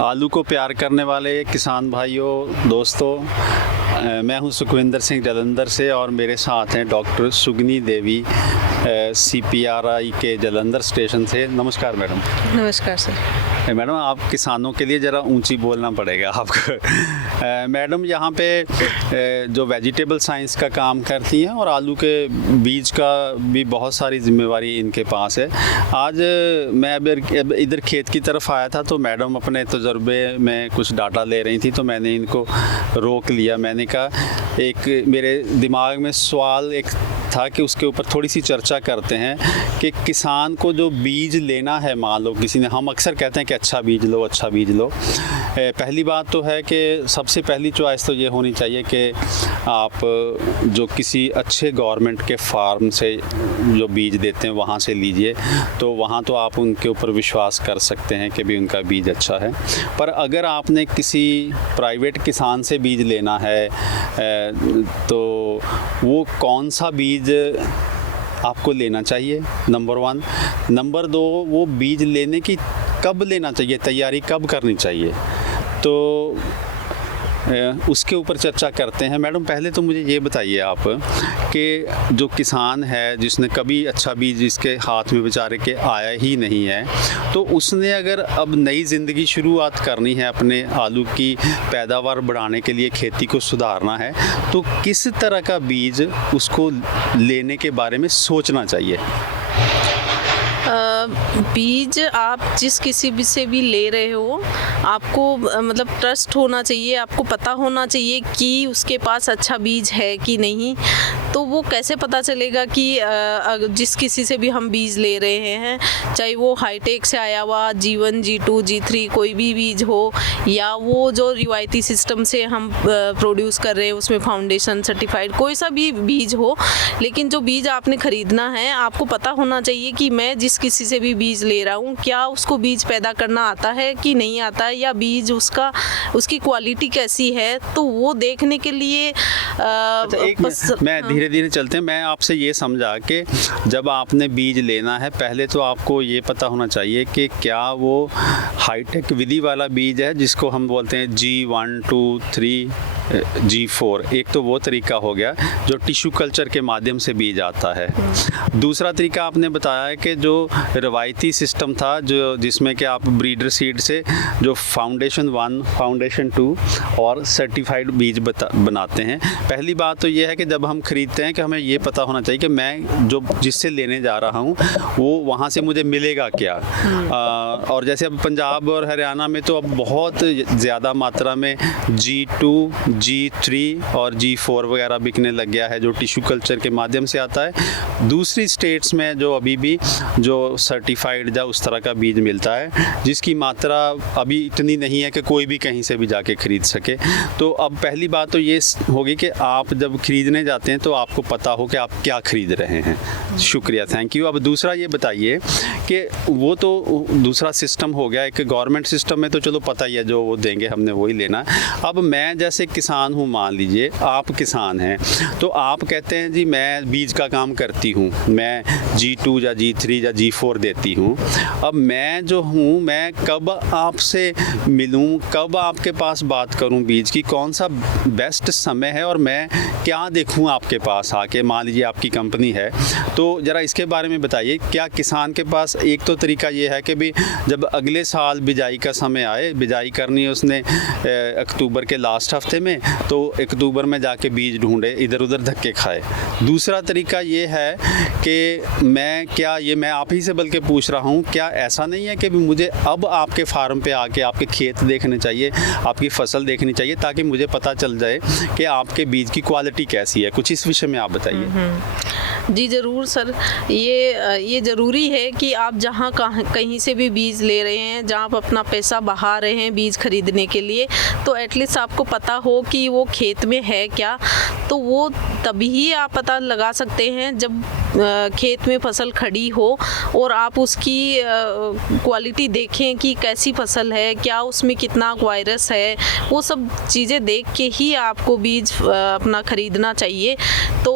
आलू को प्यार करने वाले किसान भाइयों दोस्तों, मैं हूं सुखविंदर सिंह जालंधर से और मेरे साथ हैं डॉक्टर सुगनी देवी CPRI के जालंधर स्टेशन से। नमस्कार मैडम। नमस्कार सर। मैडम, आप किसानों के लिए ज़रा ऊंची बोलना पड़ेगा आपको। मैडम यहाँ पे जो वेजिटेबल साइंस का काम करती हैं और आलू के बीज का भी बहुत सारी जिम्मेवारी इनके पास है। आज मैं अब इधर खेत की तरफ आया था तो मैडम अपने तजुर्बे में कुछ डाटा ले रही थी, तो मैंने इनको रोक लिया। मैंने कहा, एक मेरे दिमाग में सवाल एक था कि उसके ऊपर थोड़ी सी चर्चा करते हैं कि किसान को जो बीज लेना है, मान लो किसी ने, हम अक्सर कहते हैं कि अच्छा बीज लो, अच्छा बीज लो। पहली बात तो है कि सबसे पहली चॉइस तो ये होनी चाहिए कि आप जो किसी अच्छे गवर्नमेंट के फार्म से जो बीज देते हैं वहाँ से लीजिए, तो वहाँ तो आप उनके ऊपर विश्वास कर सकते हैं कि भी उनका बीज अच्छा है। पर अगर आपने किसी प्राइवेट किसान से बीज लेना है तो वो कौन सा बीज आपको लेना चाहिए, नंबर 1। नंबर 2, वो बीज लेने की कब लेना चाहिए, तैयारी कब करनी चाहिए, तो उसके ऊपर चर्चा करते हैं। मैडम, पहले तो मुझे ये बताइए आप कि जो किसान है जिसने कभी अच्छा बीज इसके हाथ में बेचारे के आया ही नहीं है, तो उसने अगर अब नई ज़िंदगी शुरुआत करनी है, अपने आलू की पैदावार बढ़ाने के लिए खेती को सुधारना है, तो किस तरह का बीज उसको लेने के बारे में सोचना चाहिए? बीज आप जिस किसी भी से भी ले रहे हो, आपको मतलब ट्रस्ट होना चाहिए, आपको पता होना चाहिए कि उसके पास अच्छा बीज है कि नहीं। तो वो कैसे पता चलेगा कि जिस किसी से भी हम बीज ले रहे हैं, चाहे वो हाईटेक से आया हुआ G1 G2 G3 कोई भी बीज हो, या वो जो रिवायती सिस्टम से हम प्रोड्यूस कर रहे हैं उसमें फाउंडेशन सर्टिफाइड कोई सा भी बीज हो, लेकिन जो बीज आपने ख़रीदना है आपको पता होना चाहिए कि मैं जिस किसी से भी बीज ले रहा हूँ क्या उसको बीज पैदा करना आता है कि नहीं आता है, या बीज उसकी क्वालिटी कैसी है। तो वो देखने के लिए मैं धीरे धीरे चलते हैं। मैं आपसे ये समझा कि जब आपने बीज लेना है, पहले तो आपको ये पता होना चाहिए कि क्या वो हाईटेक विधि वाला बीज है जिसको हम बोलते हैं G1 2 3 G4। एक तो वो तरीका हो गया जो टिश्यू कल्चर के माध्यम से बीज आता है। दूसरा तरीका आपने बताया है कि जो रवायती सिस्टम था, जो जिसमें कि आप ब्रीडर सीड से जो फाउंडेशन 1 फाउंडेशन 2 और सर्टिफाइड बीज बनाते हैं। पहली बात तो ये है कि जब हम खरीदते हैं कि हमें ये पता होना चाहिए कि मैं जो जिससे लेने जा रहा हूँ वो वहाँ से मुझे मिलेगा क्या। और जैसे अब पंजाब और हरियाणा में तो अब बहुत ज़्यादा मात्रा में G2 G3 और G4 वगैरह बिकने लग गया है, जो टिश्यू कल्चर के माध्यम से आता है। दूसरी स्टेट्स में जो अभी भी जो सर्टिफाइड या उस तरह का बीज मिलता है, जिसकी मात्रा अभी इतनी नहीं है कि कोई भी कहीं से भी जाके खरीद सके। तो अब पहली बात तो ये होगी कि आप जब खरीदने जाते हैं तो आपको पता हो कि आप क्या खरीद रहे हैं। शुक्रिया, थैंक यू। अब दूसरा ये बताइए कि वो तो दूसरा सिस्टम हो गया, एक गवर्नमेंट सिस्टम में तो चलो पता ही है, जो वो देंगे हमने वही लेना। अब मैं जैसे किसान हूँ, मान लीजिए आप किसान हैं, तो आप कहते हैं जी मैं बीज का काम करती हूँ, मैं G2 या G3 या G4 देती हूँ। अब मैं जो हूँ, मैं कब आपसे मिलूँ, कब आपके पास बात करूँ बीज की, कौन सा बेस्ट समय है और मैं क्या देखूँ आपके पास आके? मान लीजिए आपकी कंपनी है, तो ज़रा इसके बारे में बताइए। क्या किसान के पास एक तो तरीका ये है कि भी जब अगले साल बिजाई का समय आए, बिजाई करनी है उसने अक्टूबर के लास्ट हफ्ते में, तो अक्टूबर में जाके बीज ढूंढे, इधर उधर धक्के खाए। दूसरा तरीका ये है कि मैं आप ही से बल्कि पूछ रहा हूँ, क्या ऐसा नहीं है कि भी मुझे अब आपके फार्म पे आके आपके खेत देखने चाहिए, आपकी फसल देखनी चाहिए, ताकि मुझे पता चल जाए कि आपके बीज की क्वालिटी कैसी है? कुछ इस विषय में आप बताइए। जी ज़रूर सर, ये ज़रूरी है कि आप जहाँ कहीं से भी बीज ले रहे हैं, जहाँ आप अपना पैसा बहा रहे हैं बीज खरीदने के लिए, तो एटलीस्ट आपको पता हो कि वो खेत में है क्या। तो वो तभी आप पता लगा सकते हैं जब खेत में फसल खड़ी हो और आप उसकी क्वालिटी देखें कि कैसी फसल है, क्या उसमें कितना वायरस है, वो सब चीज़ें देख के ही आपको बीज अपना ख़रीदना चाहिए। तो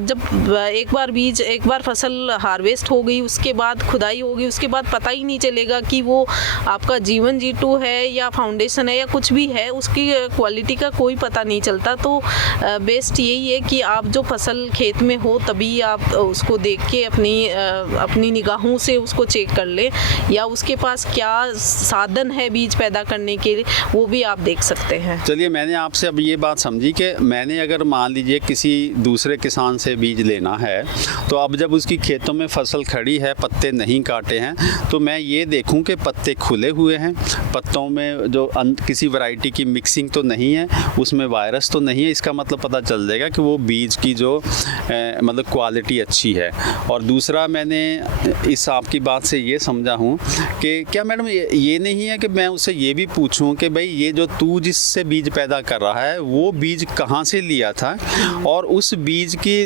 जब एक बार फसल हार्वेस्ट हो गई, उसके बाद खुदाई होगी, उसके बाद पता ही नहीं चलेगा कि वो आपका जीवन G2 है या फाउंडेशन है या कुछ भी है, उसकी क्वालिटी का कोई पता नहीं चलता। तो बेस्ट यही है कि आप जो फसल खेत में हो तभी आप उसको देख के अपनी निगाहों से उसको चेक कर ले, या उसके पास क्या साधन है बीज पैदा करने के लिए, वो भी आप देख सकते हैं। चलिए, मैंने आपसे अब ये बात समझी कि मैंने अगर मान लीजिए किसी दूसरे किसान से बीज लेना है, तो अब जब उसकी खेतों में फसल खड़ी है, पत्ते नहीं काटे हैं, तो मैं ये देखूं कि पत्ते खुले हुए हैं, पत्तों में जो किसी वैरायटी की मिक्सिंग तो नहीं है, उसमें वायरस तो नहीं है। इसका मतलब पता चल जाएगा कि वो बीज की जो मतलब क्वालिटी अच्छी है। और दूसरा, मैंने इस आपकी बात से ये समझा हूँ कि क्या मैडम ये नहीं है कि मैं उससे ये भी पूछूं कि भाई ये जो तू जिससे बीज पैदा कर रहा है वो बीज कहाँ से लिया था और उस बीज की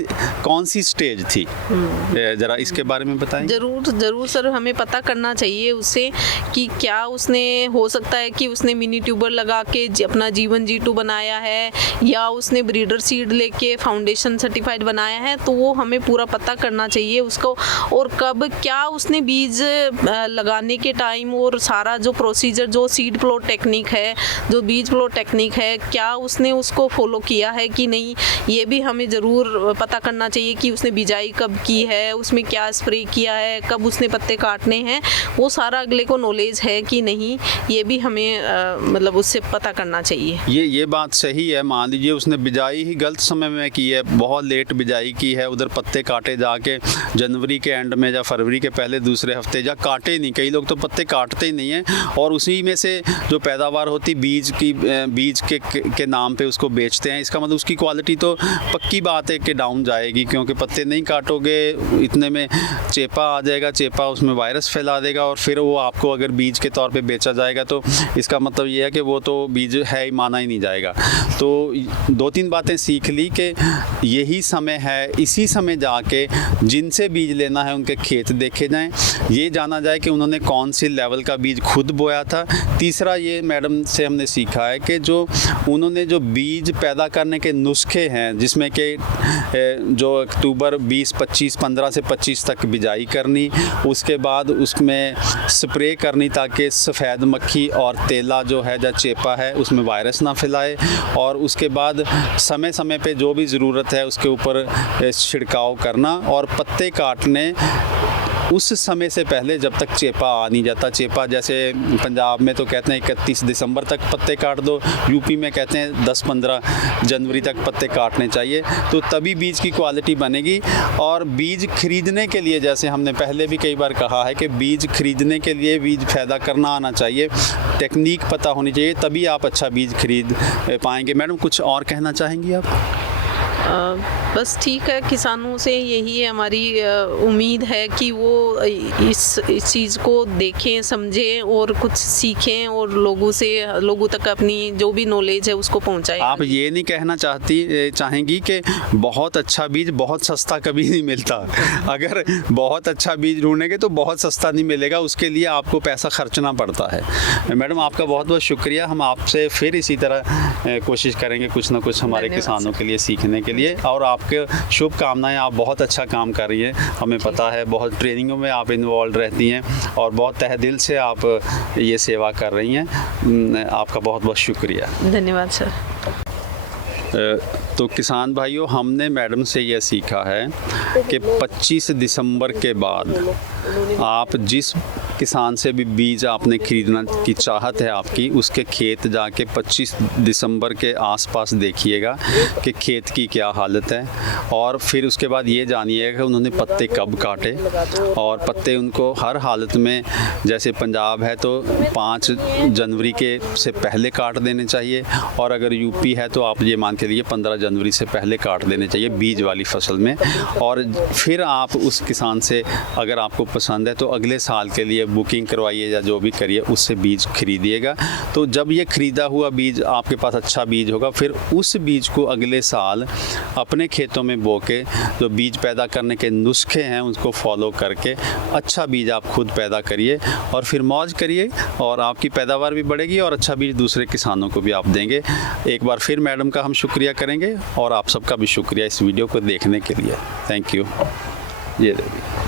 कौन सी स्टेज थी, जरा इसके बारे में बताएं। जरूर सर, हमें पता करना चाहिए उससे कि क्या उसने, हो सकता है कि उसने मिनी ट्यूबर लगा के अपना जीवन G2 बनाया है, या उसने ब्रीडर सीड लेके फाउंडेशन सर्टिफाइड बनाया है। तो वो हमें पूरा पता करना चाहिए उसको, और कब क्या उसने बीज लगाने के टाइम और सारा जो प्रोसीजर, जो सीड प्लॉट टेक्निक है, जो बीज प्लॉट टेक्निक है, क्या उसने उसको फॉलो किया है कि नहीं, ये भी हमें ज़रूर पता करना चाहिए कि उसने बिजाई कब की है, उसमें क्या स्प्रे किया है, कब उसने पत्ते काटने हैं, वो सारा अगले को नॉलेज है कि नहीं, ये भी हमें मतलब उससे पता करना चाहिए। ये बात सही है। मान लीजिए उसने बिजाई ही गलत समय में की है, बहुत लेट बिजाई की है, उधर पत्ते काटे जाके जनवरी के एंड में या फरवरी के पहले दूसरे हफ्ते, या काटे नहीं, कई लोग तो पत्ते काटते ही नहीं हैं और उसी में से जो पैदावार होती बीज के नाम पे उसको बेचते हैं। इसका मतलब उसकी क्वालिटी तो पक्की बात है कि डाउन जाएगी, क्योंकि पत्ते नहीं काटोगे, इतने में चेपा आ जाएगा, चेपा उसमें वायरस फैला देगा और फिर वो आपको अगर बीज के तौर पे बेचा जाएगा तो इसका मतलब ये है कि वो तो बीज है ही, माना ही नहीं जाएगा। तो 2-3 बातें सीख ली कि यही समय है, इसी समय जाके जिनसे बीज लेना है उनके खेत देखे जाएं, ये जाना जाए कि उन्होंने कौन सी लेवल का बीज खुद बोया था। तीसरा, ये मैडम से हमने सीखा है कि जो उन्होंने जो बीज पैदा करने के नुस्खे हैं, जिसमें कि जो अक्टूबर 15 से 25 तक बिजाई करनी, उसके बाद उसमें स्प्रे करनी ताकि सफ़ेद मक्खी और तेला जो है या चेपा है उसमें वायरस ना फैलाए, और उसके बाद समय समय पे जो भी ज़रूरत है उसके ऊपर छिड़काव करना, और पत्ते काटने उस समय से पहले जब तक चेपा आ नहीं जाता। चेपा जैसे पंजाब में तो कहते हैं 31 दिसंबर तक पत्ते काट दो, यूपी में कहते हैं 10-15 जनवरी तक पत्ते काटने चाहिए, तो तभी बीज की क्वालिटी बनेगी। और बीज खरीदने के लिए, जैसे हमने पहले भी कई बार कहा है कि बीज खरीदने के लिए बीज पैदा करना आना चाहिए, टेक्निक पता होनी चाहिए, तभी आप अच्छा बीज खरीद पाएंगे। मैडम, कुछ और कहना चाहेंगी आप? बस ठीक है, किसानों से यही है हमारी उम्मीद है कि वो इस चीज़ को देखें, समझें और कुछ सीखें और लोगों तक अपनी जो भी नॉलेज है उसको पहुंचाएं। आप ये नहीं कहना चाहेंगी कि बहुत अच्छा बीज बहुत सस्ता कभी नहीं मिलता। अगर बहुत अच्छा बीज ढूंढेंगे तो बहुत सस्ता नहीं मिलेगा, उसके लिए आपको पैसा खर्चना पड़ता है। मैडम, आपका बहुत बहुत शुक्रिया। हम आपसे फिर इसी तरह कोशिश करेंगे कुछ ना कुछ हमारे किसानों के लिए सीखने के लिए, और आपके शुभकामनाएं। आप बहुत अच्छा काम कर रही हैं, हमें पता है, बहुत ट्रेनिंगों में आप इन्वॉल्व रहती हैं और बहुत तहे दिल से आप ये सेवा कर रही हैं। आपका बहुत बहुत शुक्रिया। धन्यवाद सर। तो किसान भाइयों, हमने मैडम से यह सीखा है कि 25 दिसंबर के बाद आप जिस किसान से भी बीज आपने खरीदना की चाहत है आपकी, उसके खेत जाके 25 दिसंबर के आसपास देखिएगा कि खेत की क्या हालत है, और फिर उसके बाद ये जानिएगा कि उन्होंने पत्ते कब काटे, और पत्ते उनको हर हालत में, जैसे पंजाब है तो 5 जनवरी के से पहले काट देने चाहिए, और अगर यूपी है तो आप ये मान के लिए 15 जनवरी से पहले काट देने चाहिए बीज वाली फसल में। और फिर आप उस किसान से, अगर आपको पसंद है तो अगले साल के लिए बुकिंग करवाइए या जो भी करिए, उससे बीज खरीदिएगा। तो जब ये खरीदा हुआ बीज आपके पास अच्छा बीज होगा, फिर उस बीज को अगले साल अपने खेतों में बो के जो बीज पैदा करने के नुस्खे हैं उसको फॉलो करके अच्छा बीज आप खुद पैदा करिए और फिर मौज करिए, और आपकी पैदावार भी बढ़ेगी और अच्छा बीज दूसरे किसानों को भी आप देंगे। एक बार फिर मैडम का हम शुक्रिया करेंगे और आप सबका भी शुक्रिया इस वीडियो को देखने के लिए। Thank you. ये देखिए।